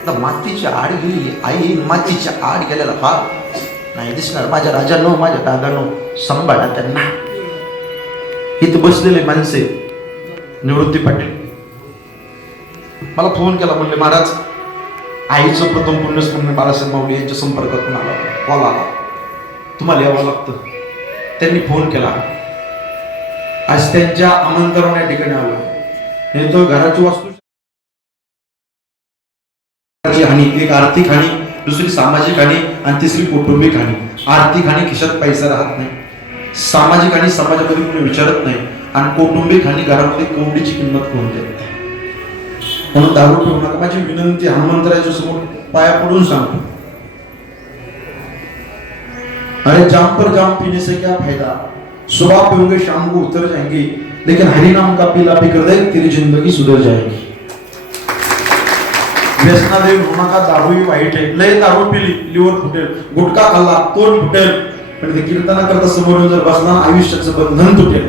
एकदा मातीची आड गेली आई, मातीच्या आड गेलेला भाग नाही दिसणार. माझ्या राजांनो, माझ्या दादांनो, सांभाळा त्यांना. इथं बसलेले माणसे निवृत्ती पाटील मला फोन केला, म्हणले महाराज आईचं प्रथम पुण्यस्मरण बाळासाहेब माऊली यांच्या संपर्कातून आला, कॉल आला, तुम्हाला यावं लागतं. त्यांनी फोन केला. आज त्यांच्या आमंत्रणाच्या ठिकाणी आलो. नाही तर घराची वास्तू हानी, एक आर्थिक हानी, दुसरी सामाजिक हानी आणि तिसरी कौटुंबिक हानी. आर्थिक हानी खिशात पैसा राहत नाही, सामाजिक हानी समाजामध्ये कोणी विचारत नाही, आणि कौटुंबिक हानी घरामध्ये कोंबडीची किंमत कोण देत नाही. म्हणून दारू पिऊ नका. माझी विनंती हनुमंतराच्या समोर पाया पडून सांगतो, अरे जाम पर जाम पीने से क्या फायदा, सुबह पियोगे शाम को उतर जाएंगे, लेकिन हरि नाम का पीला पी कर दे तेरी जिंदगी सुधर जाएगी. व्यसनादेवी होऊ नका. दारू ही वाईट आहे. लय दारू पिली लिव्हर फुटेल, गुटखा खाल्ला तोंड फुटेल, पण ते कीर्तना करता समोर जर बसला आयुष्याचं बंधन तुटेल.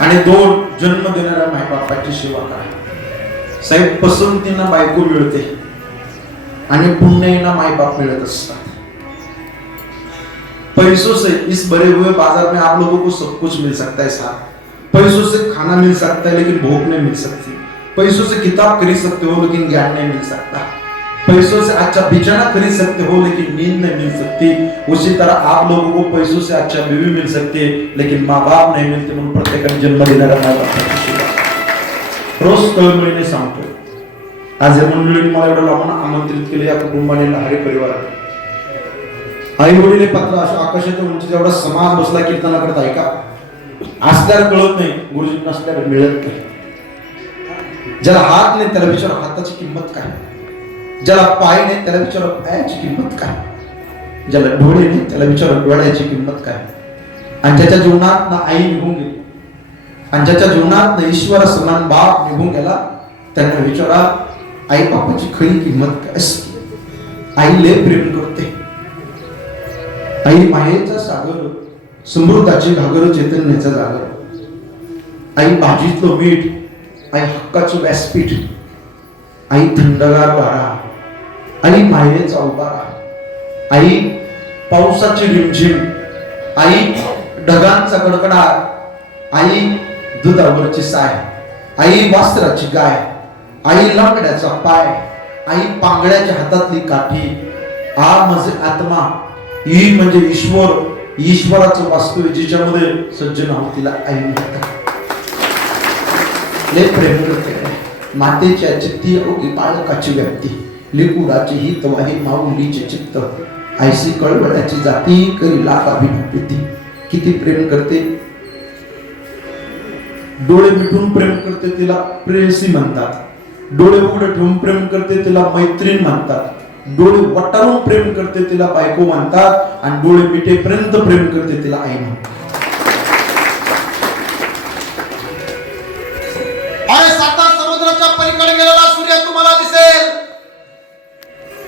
आणि दोन जन्म देणाऱ्या माय बापाची सेवा करा. साहेब पसंतीनं बायको मिळते आणि पुण्याईना माय बाप मिळत असतात. पैसों से इस भरे हुए बाजार में आप लोगों को सब कुछ मिल सकता है साहब. पैसों से खाना मिल सकता है लेकिन भूख नहीं मिल सकती. पैसों से किताब खरीद सकते हो लेकिन ज्ञान नहीं मिल सकता. पैसों से अच्छा बिछाना खरीद सकते हो लेकिन नींद नहीं मिल सकती. उसी तरह आप लोगों को पैसों से अच्छा बीवी मिल सकती है लेकिन माँ बाप नहीं मिलते. म्हणून प्रत्येकाने जन्म देणारा माय बापाची सेवा रोज तळमळीने सांगतो. आज या मंडळीने मला एवढं लांबून आमंत्रित केले या कुटुंबाने, लहारी परिवाराने. आई वडील पत्र आकाशाच्या उंचीच्या एवढा समाज बसला कीर्तना करत ऐका. असल्याला कळत नाही, गुरुजी नसल्याला मिळत नाही. ज्याला हात नाही त्याला विचार हाताची किंमत काय, ज्याला पाय नाही त्याला विचार पायाची किंमत काय, ज्याला डोळे नाही त्याला विचार डोळ्याची किंमत काय. आणि ज्याच्या जीवनात ना आई निघून गेली आणि ज्याच्या जीवनात ना ईश्वर समान बाप निघून गेला, त्यांना विचारा आई बापाची खरी किंमत काय असते. आई लय प्रेम करते. आई मायेचा सागर, समृद्धाची घागर, चैतन्याचा जागर. आई भाजीतलं मीठ, आई हक्काचं व्यासपीठ, आई थंडगार वारा, आई मायेचा उभारा, आई पावसाची रिमझिम, आई ढगांचा कडकडाट, आई दुधावरची साय, आई वस्त्राची गाय, आई लाकड्याचा पाय, आई पांगड्याच्या हातातली काठी. आ म्हणजे आत्मा, ही म्हणजे ईश्वर, ईश्वराचं वास्तव जिच्यामध्ये सज्जन आहोत तिला आई म्हणतात. लय प्रेम करते. मातेच्या चित्ती अवघी बाळकाची व्याप्ती, लिकुडाची ही तवाही माऊलीचे चित्त, ऐसी कळवळ्याची जाती करी लाभाभिभूती. किती प्रेम करते. डोळे मिटून प्रेम करते तिला प्रेयसी म्हणतात. डोळे उघडे ठेवून प्रेम करते तिला मैत्रीण म्हणतात. डोळे वटारून प्रेम करते तिला बायको म्हणतात. आणि डोळे मिटेपर्यंत प्रेम करते तिला आई म्हणतात. अरे साता समुद्राच्या पलीकडे गेलेला सूर्य तुम्हाला दिसेल.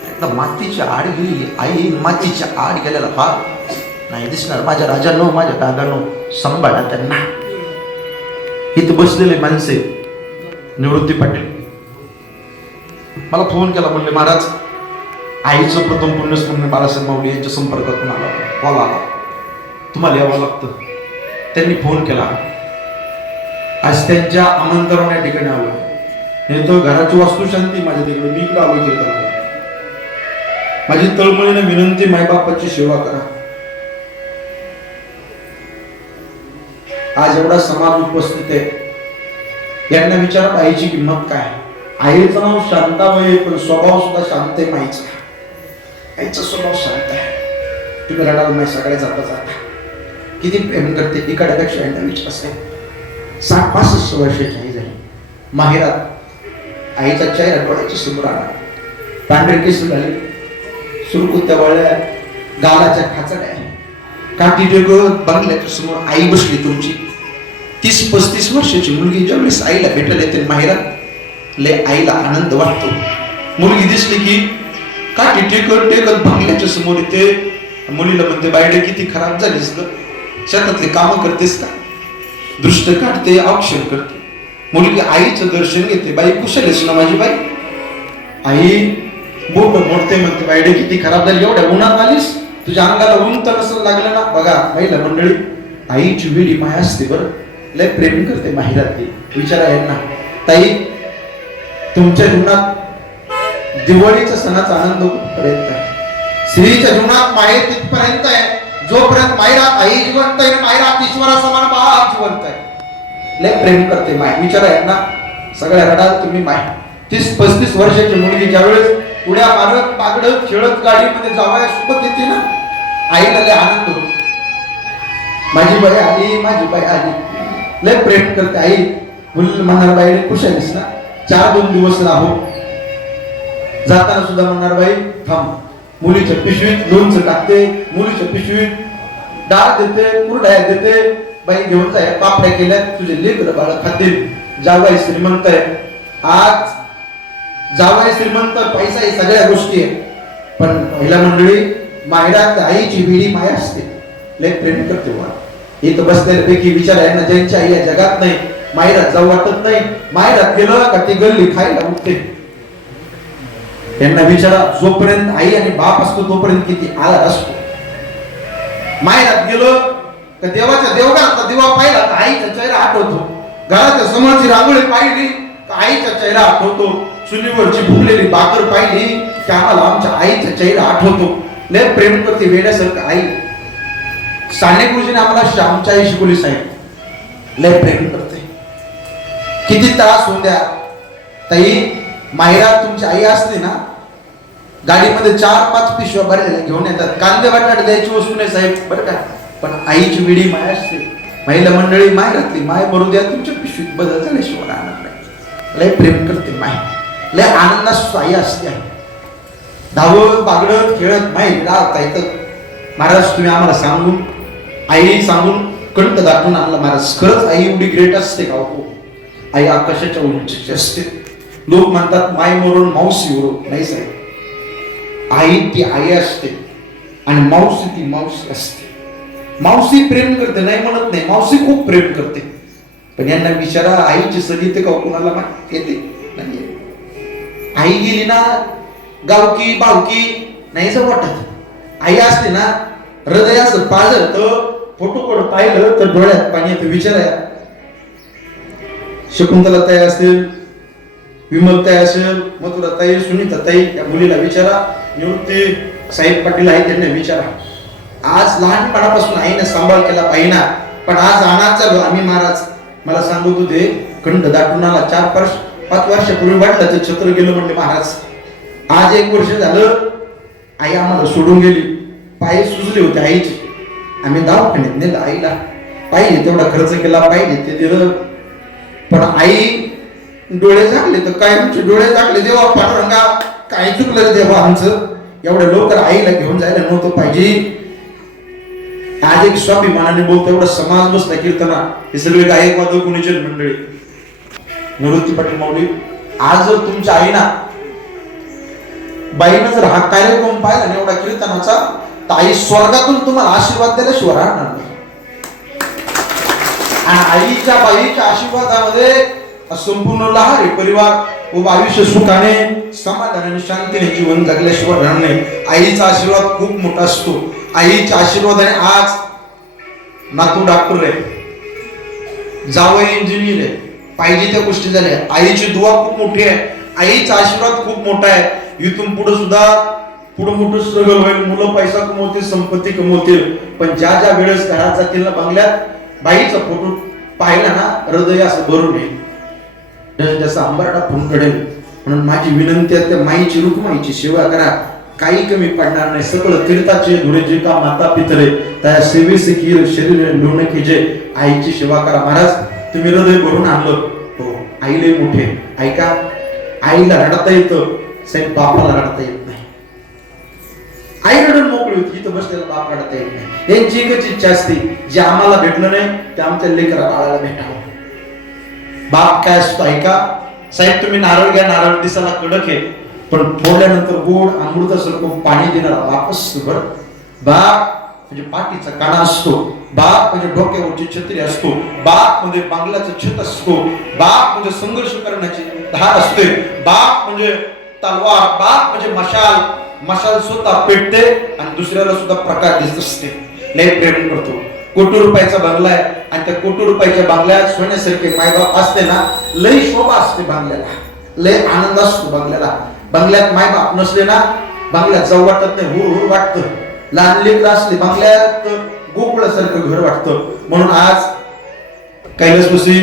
एकदा मातीची आड गेली आई, मातीच्या आड गेलेला भाग नाही दिसणार. माझ्या राजांनो, माझ्या दादांनो, सांभाळा त्यांना. इथं बसलेले माणसे निवृत्ती पाटील मला फोन केला, म्हणले महाराज आईचं प्रथम पुण्यस्मरण बाळासाहेब माऊली यांच्या संपर्कातून आला, कॉल आला, तुम्हाला यावं लागतं. त्यांनी फोन केला. आज त्यांच्या आमंत्रणाच्या ठिकाणी आलो. नाही तर घराची वास्तू शांती माझ्या तिकडे, मी इकडे आलो कीर्तन. माझी तळमळीने विनंती, मायबापाची सेवा करा. आज एवढा समाज उपस्थित आहे, यांना विचारा आईची किंमत काय. आईचं नाव शांताबाई, पण स्वभाव सुद्धा शांत आहे माईचा. आईचा स्वभाव शांत आहे. तुम्ही रडाल माई सकाळी जाता जाता किती प्रेम करते. इकडपेक्षा यांना विचार असेल. 65 वर्षाची आई झाली. माहेरात आईचा चेहरा डोळ्याच्या समोर आला. पांढरे केस झाले, सुरकुत्या वळल्या, गालाच्या खाचड्या, काठी डेगत बंगल्याच्या समोर आई बसली तुमची. 30-35 वर्षाची मुलगी ज्यावेळेस आईला भेटायला येते माहेरात, लय आईला आनंद वाटतो. मुलगी दिसली की काठी टेकत टेकत बंगल्याच्या समोर येते. मुलीला म्हणते, बायडे किती खराब झालीस ग, शेतातले काम करतेस का, दृष्ट काढते, औक्षण करते. मुलगी आईचं दर्शन घेते, बाई कुशलेच ना माझी बाई. आई बोट मोडते म्हणते, बायडे किती खराब झाली, एवढ्या उन्हात आलीस, तुझ्या अंगाला ऊन तर नसलं लागलं ना. बघा महिला मंडळी, आईची वेळी माया असते बरं, लय प्रेम करते माहिरातली. विचारा यांना, ताई तुमच्या जीवनात दिवाळीच्या सणाचा आनंद कुठपर्यंत आहे? स्त्रीच्या जीवनात माहेर तिथपर्यंत आहे जोपर्यंत मायरात आई जिवंत आहे, मायरात ईश्वरा समान बाप जिवंत आहे. लय प्रेम करते माय. विचारा यांना, सगळ्या रडाल तुम्ही माय. 30-35 वर्षाची मुलगी ज्यावेळेस उड्या मारत पागडत खेळत गाडीमध्ये जावया सोबत येते ना, आईला लय आनंद होतो. माझी बाई आली, माझी बाई आली. लय प्रेम करते आई. मुली म्हणणार, बाई खुश आहेस ना, 4-2 दिवस राहू. जाताना सुद्धा म्हणणार, बाई थांब. मुलीच्या पिशवीत लोणचं टाकते, मुलीच्या पिशवीत डाळ देते, कुरड्या देते. बाई घेऊन जाय, पापड्या केल्या, तुझे लेकरं बाळ खातील. जावाई श्रीमंत आहे, आज जावाई श्रीमंत, पैसा हे सगळ्या गोष्टी आहे, पण महिला मंडळी मायरात आईची वेळी माया असते. लय प्रेम करते वा. इथं बसलेल्यापैकी विचार आहे ना, ज्यांची आई या जगात नाही, मायरात जाऊ वाटत नाही, मायरात गेलं का ती गल्ली खायला उठते. त्यांना विचारा, जोपर्यंत आई आणि बाप असतो तोपर्यंत किती आधार असतो. मायरात गेलो का देवाच्या देवघरातला दिवा पाहिला तर आईचा चेहरा आठवतो. घराच्या समोरची रांगोळी पाहिली तर आईचा चेहरा आठवतो. चुलीवरची फुगलेली भाकर पाहिली की आम्हाला आमच्या आईचा चेहरा आठवतो. लय प्रेम करते वेड्यासारखं आई. साने गुरुजीने आम्हाला आमच्या आई शिकवली साहेब, लय प्रेम करते. किती त्रास होऊ द्या ताई, मायरात तुमची आई असते ना, गाडीमध्ये 4-5 पिशव्या भरलेल्या घेऊन येतात. कांदे बटाटे द्यायची वस्तू नाही साहेब बरं का, पण आईची वेळी माया असते. महिला मंडळी मायरातली माय भरू द्या, तुमच्या पिशवीत बदल झाल्याशिवाय आनंद नाही. लय प्रेम करते माय, लय आनंदात आई असते. धावत बागडत खेळत माय राहता येतं. महाराज तुम्ही आम्हाला सांगून, आई सांगून कंठ दाटून आणला महाराज. खरंच आई एवढी ग्रेट असते का? हो, आई आकाशाच्या उंचीची असते. लोक म्हणतात माय मरून मावशी ओळख, नाही साहेब. आई ती आई असते आणि मावशी ती मावशी असते. मावशी प्रेम करते नाही म्हणत नाही, मावशी खूप प्रेम करते, पण यांना विचारा आईची सदी ते का कोणाला माहिती येते नाही. आई गेली ना, गावकी बावकी नाही असं वाटत. आई असते ना, हृदय असं पाजत, फोटोकडं पाहिलं तर डोळ्यात पाणी येतं. विचारा, शकुंतला ताई असेल, विमल ताई असेल, मथुरा ताई, सुनीता ताई, त्या मुलीला विचारा. निवृत्ती साहेब पाटील आहे, त्यांना विचारा. आज लहानपणापासून आईने सांभाळ केला पाहिजे, पण आज अनाथ झालो आम्ही महाराज. मला सांगत होते खंड दाटून आला, 4-5 वर्षापूर्वी वाटलं तर छत्र गेलं म्हणले महाराज. आज 1 वर्ष झालं आई आम्हाला सोडून गेली. पाय सुजले होते आईचे, आम्ही दवाखान्यात नेलं आईला. पाहिजे तेवढा खर्च केला, पाहिजे ते दिलं, पण आई डोळे झाकले तर काय आमचे डोळे झाकले. देवा पांडुरंगा, काय चुकलं देवा आमचं, एवढ्या लवकर आईला घेऊन जायला नव्हतं पाहिजे. आज एक स्वाभिमानाने बोलतो, एवढा समाज बसला कीर्तना, हे सगळे गायक वादक गुणीजन मंडळी. निवृत्ती पाटील माऊली, आज जर तुमच्या आईना बाईनं जर हा कार्यक्रम पाहिला ना एवढा कीर्तनाचा, तर आई स्वर्गातून तुम्हाला आशीर्वाद द्यायला शिवाय राहणार नाही. आणि आईच्या बाईच्या आशीर्वादामध्ये संपूर्ण लहारी परिवार व आयुष्य सुखाने समाधानाने शांतीने जीवन जगल्याशिवाय राहणार नाही. आईचा आशीर्वाद खूप मोठा असतो. आईच्या आशीर्वादाने आज नातू डॉक्टर आहे, जावई इंजिनियर आहे, पाहिजे त्या गोष्टी झाल्या. आईची दुआ खूप मोठी आहे, आईचा आशीर्वाद खूप मोठा आहे. इथून पुढे सुद्धा पुढे मोठं स्ट्रगल होईल, मुलं पैसा कमवतील, संपत्ती कमवतील, पण ज्या ज्या वेळेस घरात जातील ना बंगल्यात, बाईचा फोटो पाहिला ना हृदय असं भरून येईल, जसं अंबरडा फुंकडेल. म्हणून माझी विनंती आहे, त्या माईची रुक्माईची सेवा करा, काही कमी पडणार नाही. सगळं तीर्थाचे धुळे जे का माता पितरे त्या सेवेचे कीर शरीर लोण की जे आईची सेवा करा. महाराज तुम्ही हृदय भरून आणलं, हो आईले मोठे. ऐका, आईला रडता येतं साहेब, बापाला रडता येत नाही. आई रडून मोकळी होती, इथं बसलेला बाप रडता येत नाही. यांची एकच इच्छा असते, जे आम्हाला भेटलं नाही ते आमच्या लेकरा बाळाला भेटावं. बाप काय असतो ऐका साहेब, तुम्ही नारळ घ्या, नारळ दिसायला कडक आहे, पण फोडल्यानंतर गोड अमृतासारखं पाणी देणारा बाप असतो. बरं बाप म्हणजे पाठीचा काना असतो, बाप म्हणजे डोक्यावरची छत्री असतो, बाप म्हणजे बांगल्याचं छत असतो, बाप म्हणजे संघर्ष करण्याची धार असते, बाप म्हणजे तलवार, बाप म्हणजे मशाल. मशाल स्वतः पेटते आणि दुसऱ्याला सुद्धा प्रकाश दिसत असते. लय प्रेम करतो. कोटी रुपयाचा बंगला आहे आणि त्या कोटी रुपयाच्या बंगल्यात सोन्यासारखे मायबाप असते ना, लय शोभा असते बंगल्याला, लय आनंद असतो बंगल्याला. बंगल्यात मायबाप नसले ना, बंगल्यात जाऊ वाटत नाही, हुर हुर वाटतं. लहान लेकरं असले बंगल्यात गोकुळासारखं घर वाटतं. म्हणून आज कैलासवासी